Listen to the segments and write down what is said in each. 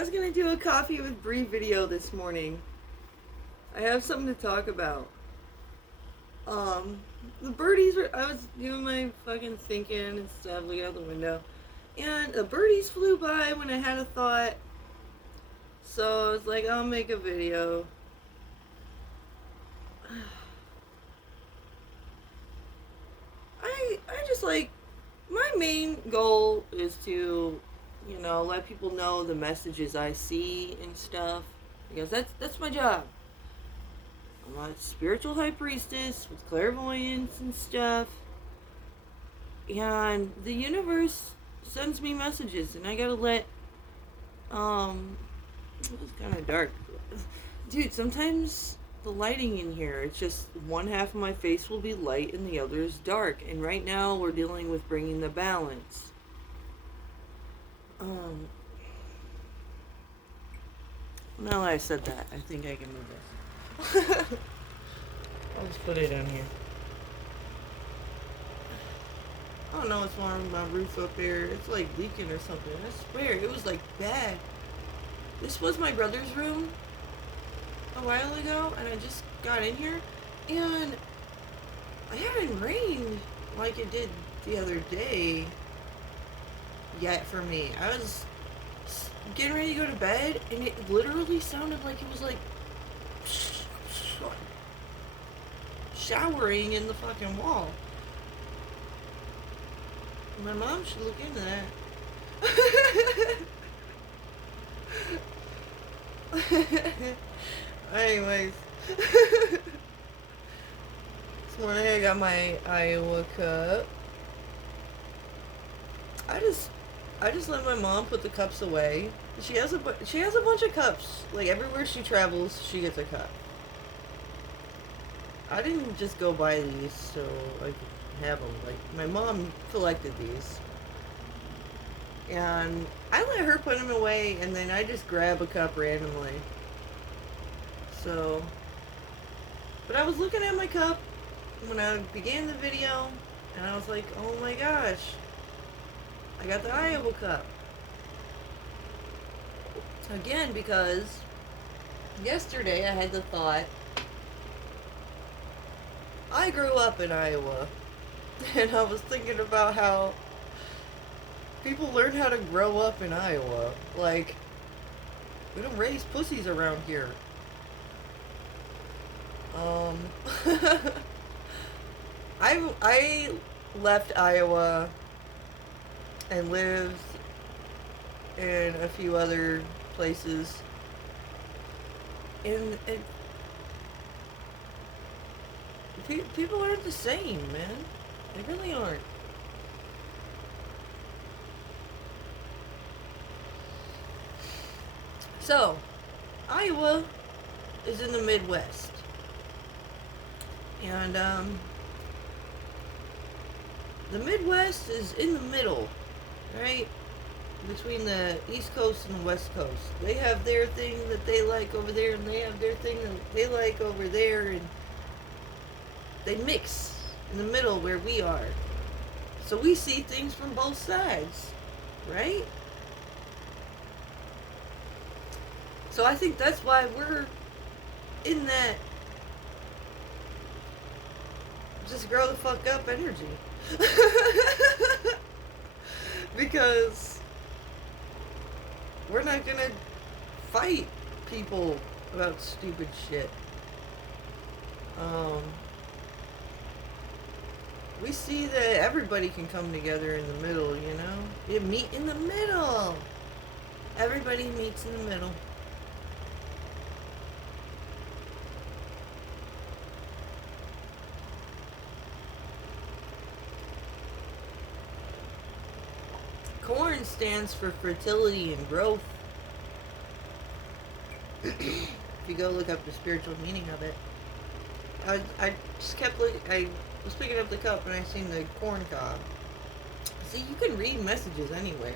I was gonna do a coffee with Brie video this morning. I have something to talk about. Um, the birdies were. I was doing my fucking thinking and stuff, looking out the window, and the birdies flew by when I had a thought. So I was like, I'll make a video. I just like my main goal is to, let people know the messages I see and stuff because that's my job. I'm a spiritual high priestess with clairvoyance and stuff. And the universe sends me messages, and I gotta let. It was kind of dark. Dude, sometimes the lighting in here, it's just one half of my face will be light and the other is dark. And right now we're dealing with bringing the balance. Now that I said that, I think I can move this. I'll just put it on here. I don't know what's wrong with my roof up there. It's like leaking or something. I swear, it was like bad. This was my brother's room a while ago, and I just got in here, and I haven't rained like it did the other day yet for me. I was getting ready to go to bed, and it literally sounded like it was like showering in the fucking wall. My mom should look into that. Anyways. This morning I got my Iowa cup. I just let my mom put the cups away. She has a bunch of cups. Like everywhere she travels, she gets a cup. I didn't just go buy these so I could have them. Like my mom collected these, and I let her put them away, and then I just grab a cup randomly. So, but I was looking at my cup when I began the video, and I was like, oh my gosh, I got the Iowa cup again because yesterday I had the thought. I grew up in Iowa, and I was thinking about how people learn how to grow up in Iowa. Like, we don't raise pussies around here. I left Iowa and lived in a few other places, and people aren't the same, man. They really aren't. So, Iowa is in the Midwest. And, the Midwest is in the middle, right? Between the East Coast and the West Coast. They have their thing that they like over there, and they have their thing that they like over there, and they mix in the middle where we are. So we see things from both sides, right? So I think that's why we're in that just grow the fuck up energy. Because we're not gonna fight people about stupid shit. We see that everybody can come together in the middle, you know? You meet in the middle. Everybody meets in the middle. Corn stands for fertility and growth. If you go look up the spiritual meaning of it. I just kept looking. I was picking up the cup and I seen the corn cob. See, you can read messages anywhere.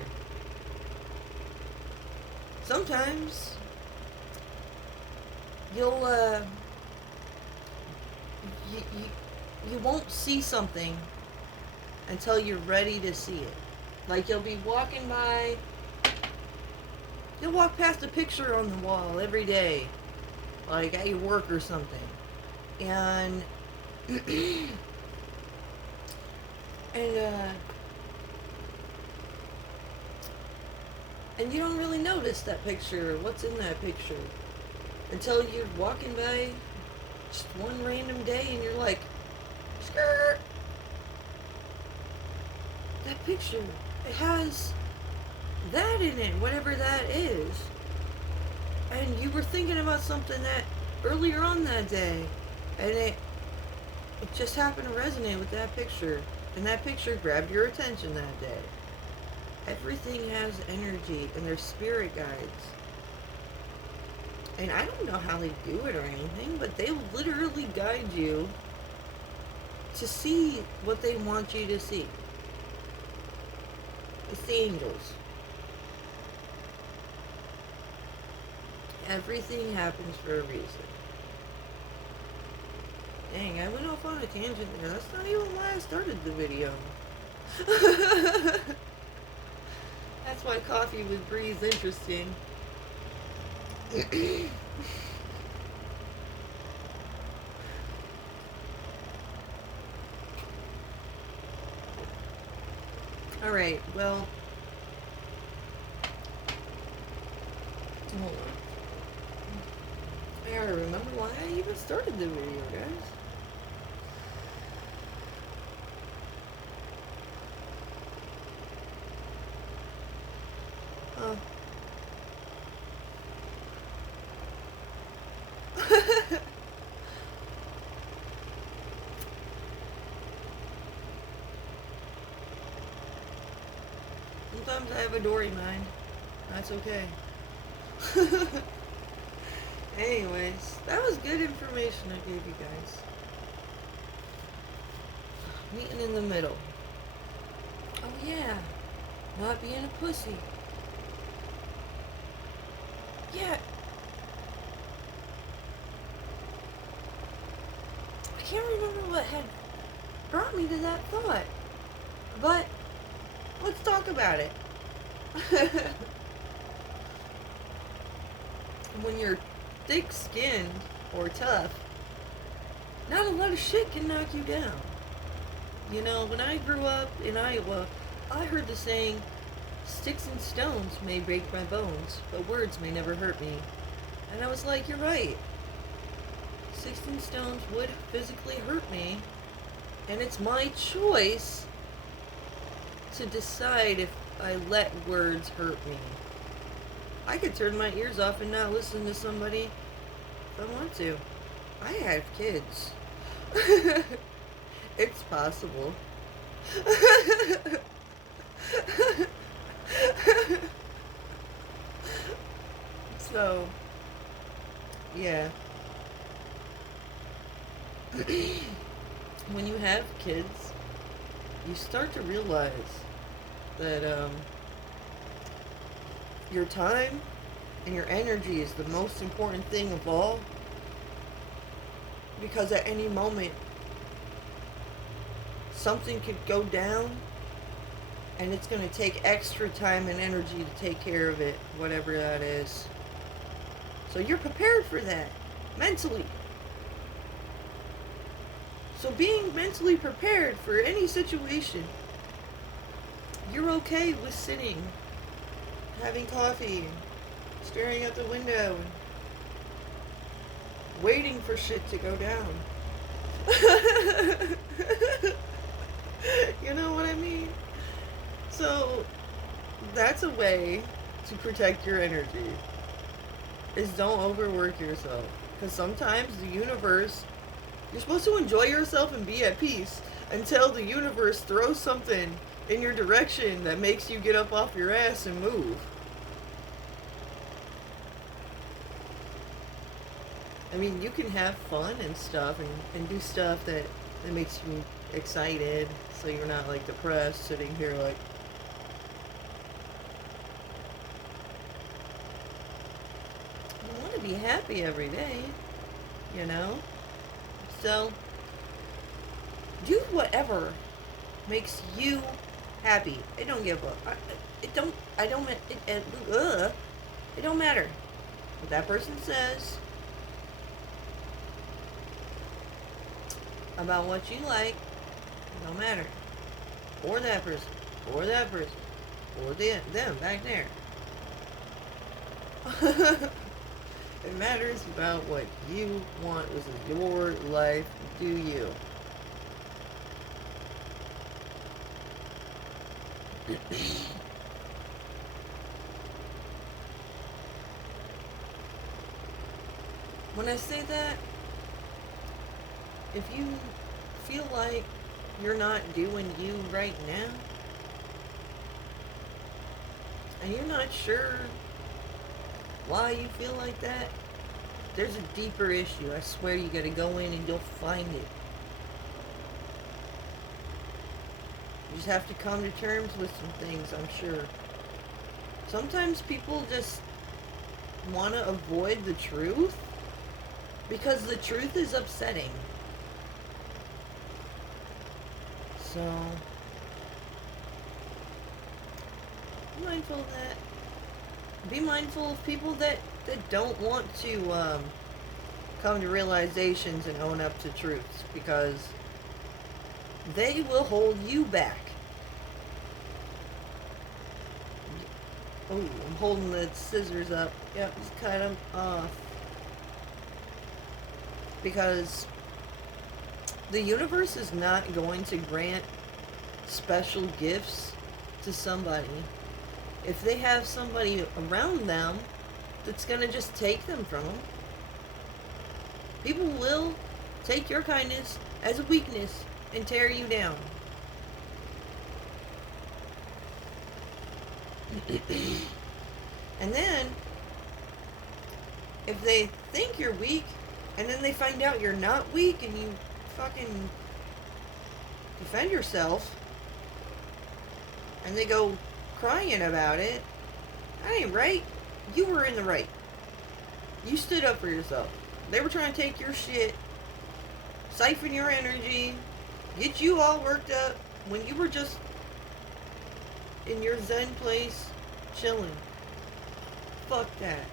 Sometimes you'll you won't see something until you're ready to see it. Like you'll be walking by You'll walk past a picture on the wall every day, like at your work or something, and and and you don't really notice that picture, what's in that picture, until you're walking by just one random day and you're like, skirt, that picture, it has that in it, whatever that is. And you were thinking about something that earlier on that day, and it just happened to resonate with that picture, and that picture grabbed your attention that day. Everything has energy, and they're spirit guides. And I don't know how they do it or anything, but they literally guide you to see what they want you to see. It's the angels. Everything happens for a reason. Dang, I went off on a tangent there. That's not even why I started the video. That's why coffee with Bree's interesting. Alright, well, hold on. I gotta remember why I even started the video, guys. Oh. Sometimes I have a Dory mind. That's okay. Anyways, that was good information I gave you guys. Meeting in the middle. Oh yeah, not being a pussy. Yeah. I can't remember what had brought me to that thought. But let's talk about it. When you're thick-skinned or tough, not a lot of shit can knock you down. You know, when I grew up in Iowa, I heard the saying, "Sticks and stones may break my bones, but words may never hurt me." And I was like, you're right. Sticks and stones would physically hurt me, and it's my choice to decide if I let words hurt me. I could turn my ears off and not listen to somebody if I want to. I have kids. It's possible. So, yeah. When you have kids, you start to realize that your time and your energy is the most important thing of all, because at any moment something could go down and it's going to take extra time and energy to take care of it, whatever that is. So you're prepared for that mentally. So being mentally prepared for any situation, you're okay with sitting, having coffee, staring out the window, and waiting for shit to go down. You know what I mean? So that's a way to protect your energy, is don't overwork yourself. Because sometimes the universe, you're supposed to enjoy yourself and be at peace until the universe throws something in your direction that makes you get up off your ass and move. I mean, you can have fun and stuff and do stuff that makes you excited, so you're not like depressed sitting here like, I want to be happy every day, you know? So do whatever makes you happy. I don't give up. It don't matter what that person says about what you like. It don't matter. Or that person. Or that person. Or them back there. It matters about what you want. This is your life. Do you? When I say that, if you feel like you're not doing you right now, and you're not sure why you feel like that, there's a deeper issue. I swear you gotta go in and you'll find it. You just have to come to terms with some things, I'm sure. Sometimes people just want to avoid the truth because the truth is upsetting. So, be mindful of that. Be mindful of people that don't want to come to realizations and own up to truths, because they will hold you back. Oh, I'm holding the scissors up. Yep, just cut them off. Because the universe is not going to grant special gifts to somebody if they have somebody around them that's going to just take them from them. People will take your kindness as a weakness and tear you down. And then, if they think you're weak, and then they find out you're not weak, and you fucking defend yourself, and they go crying about it, that ain't right. You were in the right. You stood up for yourself. They were trying to take your shit, siphon your energy, get you all worked up when you were just in your zen place, chilling. Fuck that.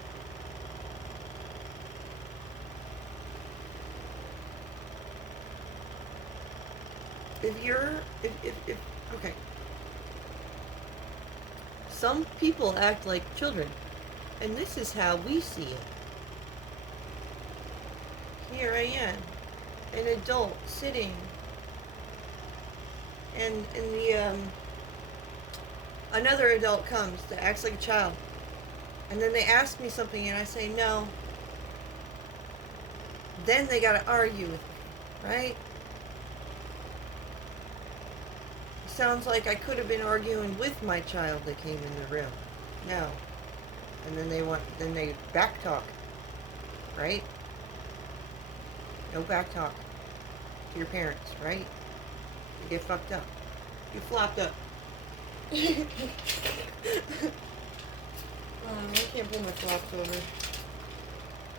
Okay. Some people act like children, and this is how we see it. Here I am, an adult, sitting, and another adult comes that acts like a child, and then they ask me something, and I say no. Then they gotta argue with me, right? Sounds like I could have been arguing with my child that came in the room. No. And then they back talk. Right? No back talk to your parents, right? You get fucked up. You flopped up. I can't pull my flops over.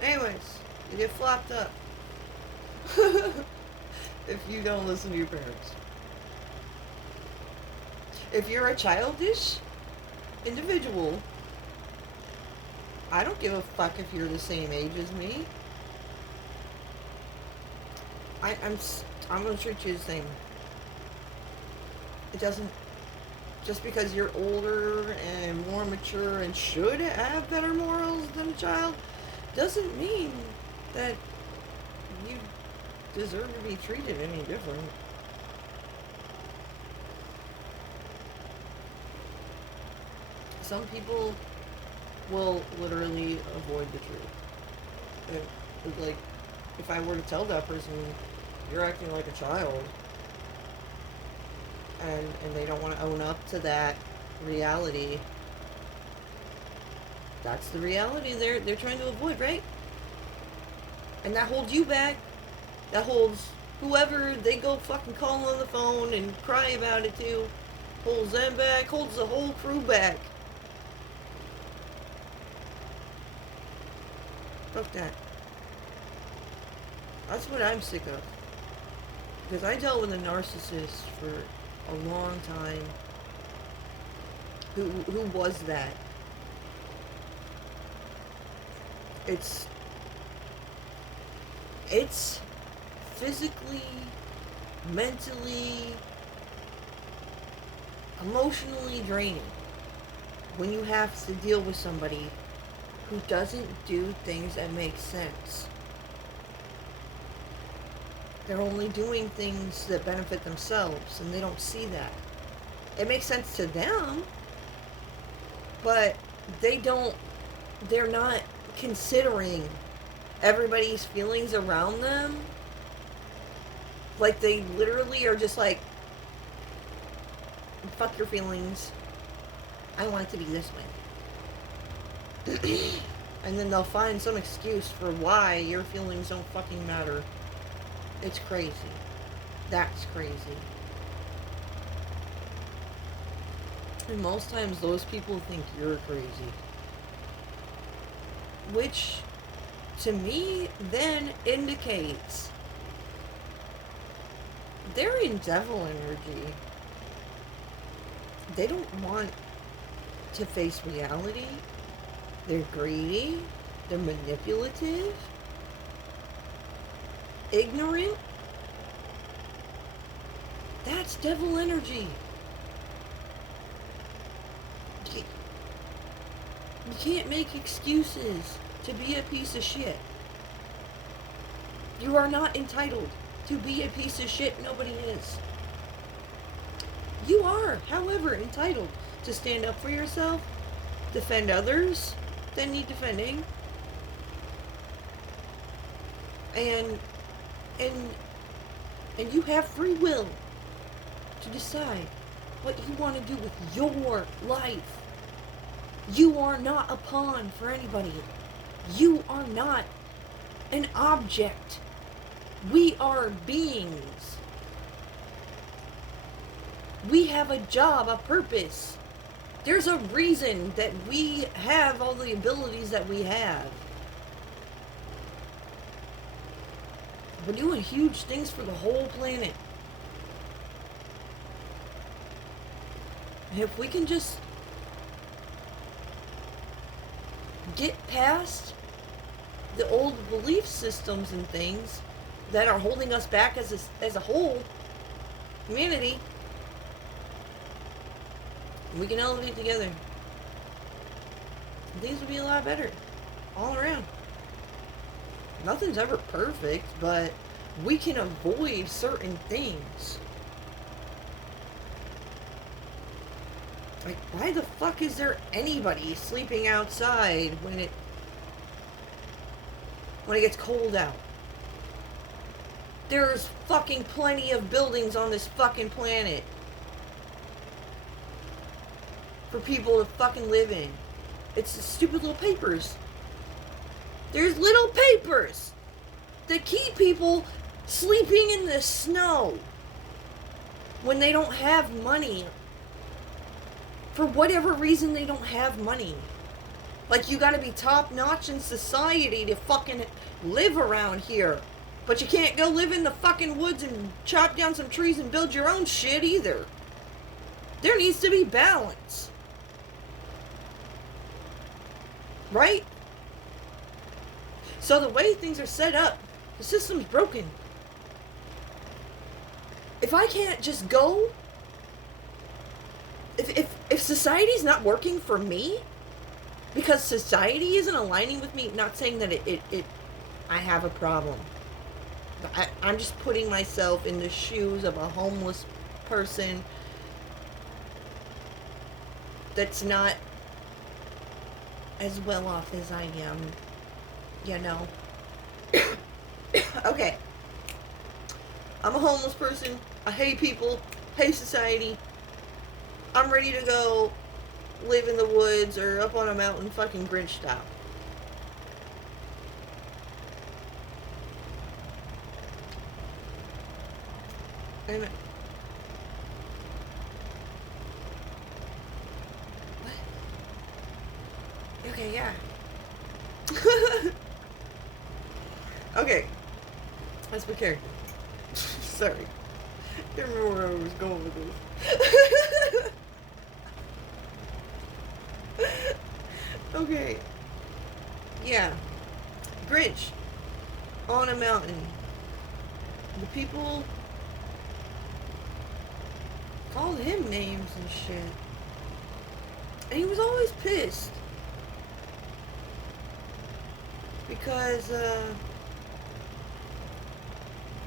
Anyways, you get flopped up. If you don't listen to your parents. If you're a childish individual, I don't give a fuck if you're the same age as me. I'm gonna treat you the same. It doesn't, just because you're older and more mature and should have better morals than a child, doesn't mean that you deserve to be treated any different. Some people will literally avoid the truth. It's like, if I were to tell that person, you're acting like a child, and they don't want to own up to that reality, that's the reality they're trying to avoid, right? And that holds you back. That holds whoever they go fucking call on the phone and cry about it to. Holds them back, holds the whole crew back. Fuck that. That's what I'm sick of. Because I dealt with a narcissist for a long time who was that. It's physically, mentally, emotionally draining when you have to deal with somebody who doesn't do things that make sense. They're only doing things that benefit themselves, and they don't see that. It makes sense to them, but they're not considering everybody's feelings around them. Like, they literally are just like, fuck your feelings. I want it to be this way. And then they'll find some excuse for why your feelings don't fucking matter. It's crazy. That's crazy. And most times those people think you're crazy. Which, to me, then indicates they're in devil energy. They don't want to face reality. They're greedy. They're manipulative. Ignorant. That's devil energy. You can't make excuses to be a piece of shit. You are not entitled to be a piece of shit. Nobody is. You are, however, entitled to stand up for yourself, defend others that need defending, and you have free will to decide what you want to do with your life. You are not a pawn for anybody. You are not an object. We are beings. We have a job, a purpose. There's a reason that we have all the abilities that we have. We're doing huge things for the whole planet. And if we can just get past the old belief systems and things that are holding us back as a whole humanity, we can elevate together. Things will be a lot better all around. Nothing's ever perfect, but we can avoid certain things. Like, why the fuck is there anybody sleeping outside when it gets cold out? There's fucking plenty of buildings on this fucking planet for people to fucking live in. It's the stupid little papers. There's little papers that keep people sleeping in the snow when they don't have money. For whatever reason, they don't have money. Like, you gotta be top-notch in society to fucking live around here. But you can't go live in the fucking woods and chop down some trees and build your own shit either. There needs to be balance. Right? So the way things are set up, the system's broken. If I can't just go... If society's not working for me, because society isn't aligning with me, not saying that I have a problem. I'm just putting myself in the shoes of a homeless person that's not as well off as I am, you know. Okay. I'm a homeless person. I hate people, hate society. I'm ready to go live in the woods or up on a mountain fucking Grinch style. And what? Okay, yeah. Okay. Let's be careful. Sorry. I don't remember where I was going with this. Okay. Yeah. Grinch on a mountain. The people called him names and shit. And he was always pissed. Because,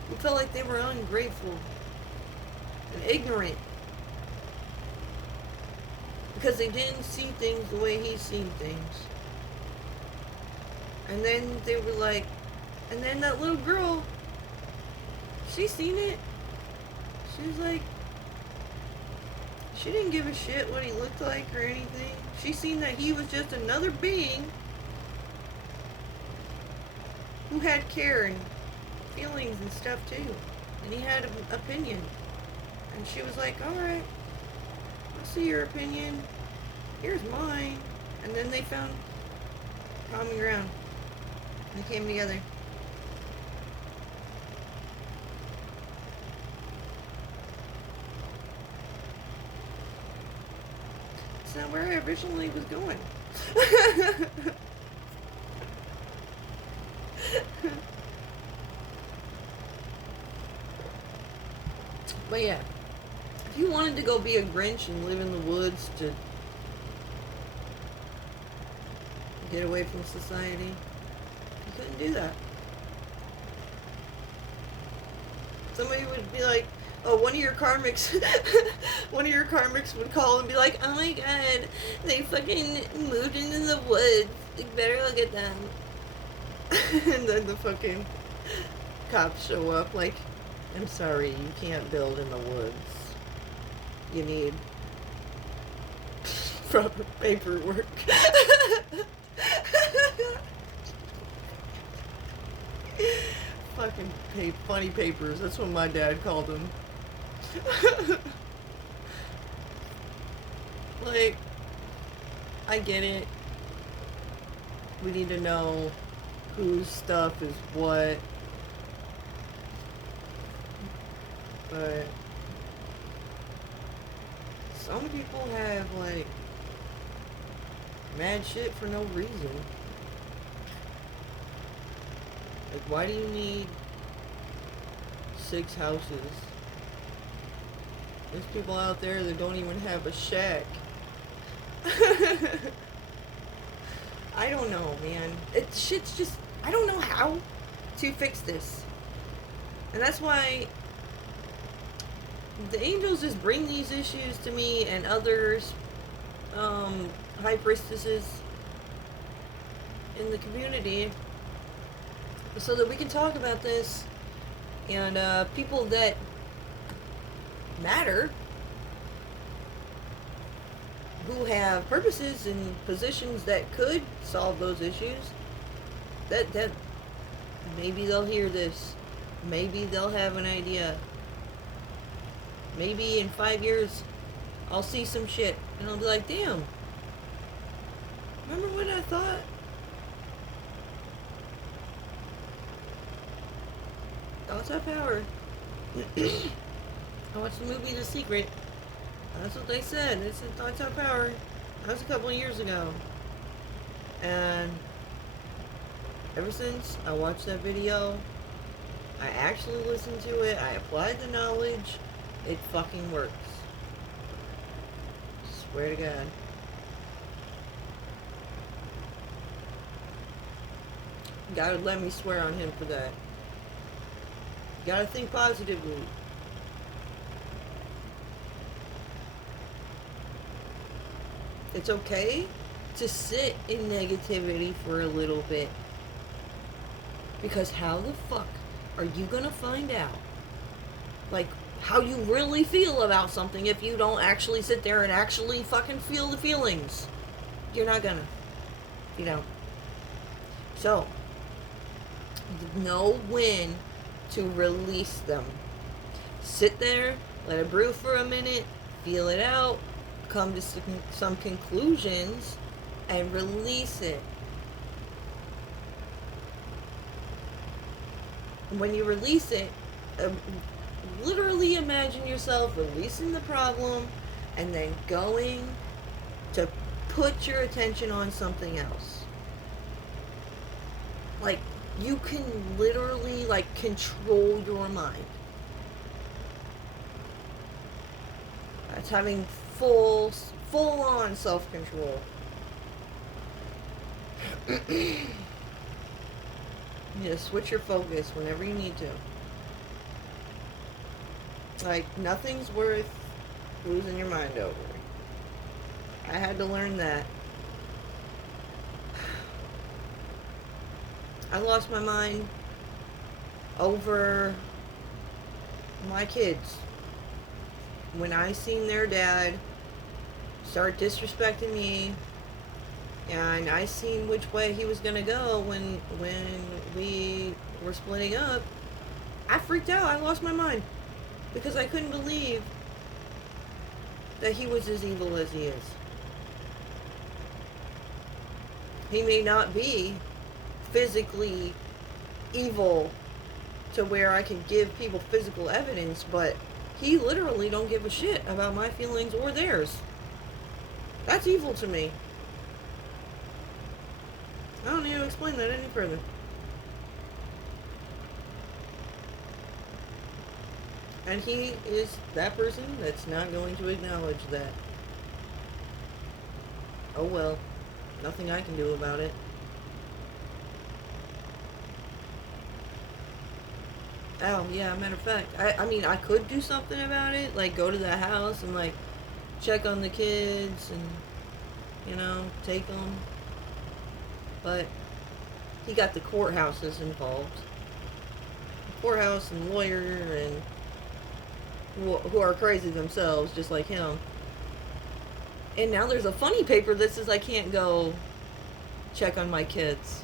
he felt like they were ungrateful and ignorant. Because they didn't see things the way he seen things. And then they were like, and then that little girl, she seen it. She was like, she didn't give a shit what he looked like or anything. She seen that he was just another being who had care and feelings and stuff too. And he had an opinion. And she was like, alright, I see your opinion. Here's mine. And then they found common ground. And they came together. It's not where I originally was going. But yeah, if you wanted to go be a Grinch and live in the woods to get away from society, you couldn't do that. Somebody would be like, oh, one of your karmics would call and be like, oh my god, they fucking moved into the woods. You better look at them. And then the fucking cops show up like, I'm sorry, you can't build in the woods. You need proper paperwork. Fucking funny papers. That's what my dad called them. Like, I get it. We need to know whose stuff is what. But some people have, like, mad shit for no reason. Like, why do you need 6 houses? There's people out there that don't even have a shack. I don't know, man. Shit's just, I don't know how to fix this. And that's why the angels just bring these issues to me and others, high priestesses in the community, so that we can talk about this, and people that matter, who have purposes and positions that could solve those issues, that maybe they'll hear this, maybe they'll have an idea. Maybe in 5 years, I'll see some shit, and I'll be like, damn, remember what I thought? Thoughts have power. I watched the movie The Secret. That's what they said. They said thoughts have power. That was a couple of years ago. And ever since I watched that video, I actually listened to it, I applied the knowledge. It fucking works. Swear to God. God would let me swear on him for that. You gotta think positively. It's okay to sit in negativity for a little bit. Because how the fuck are you gonna find out, like, how you really feel about something if you don't actually sit there and actually fucking feel the feelings? You're not gonna. You know. So, know when to release them. Sit there, let it brew for a minute, feel it out, come to some conclusions, and release it. When you release it, literally imagine yourself releasing the problem and then going to put your attention on something else. Like, you can literally, like, control your mind. That's having full on self-control. You just switch your focus whenever you need to. Like, nothing's worth losing your mind over. I had to learn that. I lost my mind over my kids. When I seen their dad start disrespecting me, and I seen which way he was gonna go when we were splitting up, I freaked out. I lost my mind. Because I couldn't believe that he was as evil as he is. He may not be physically evil to where I can give people physical evidence, but he literally don't give a shit about my feelings or theirs. That's evil to me. I don't need to explain that any further. And he is that person that's not going to acknowledge that. Oh well, nothing I can do about it. Oh, yeah, matter of fact, I mean, I could do something about it, like go to the house and, like, check on the kids and, take them. But he got the courthouses involved. Courthouse and lawyer and who are crazy themselves, just like him. And now there's a funny paper that says I can't go check on my kids.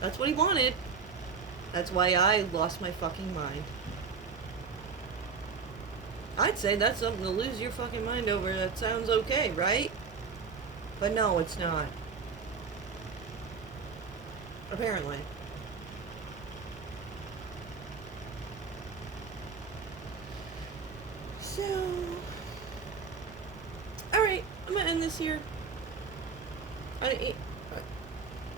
That's what he wanted. That's why I lost my fucking mind. I'd say that's something to lose your fucking mind over. That sounds okay, right? But no, it's not. Apparently. So... Alright, I'm gonna end this here.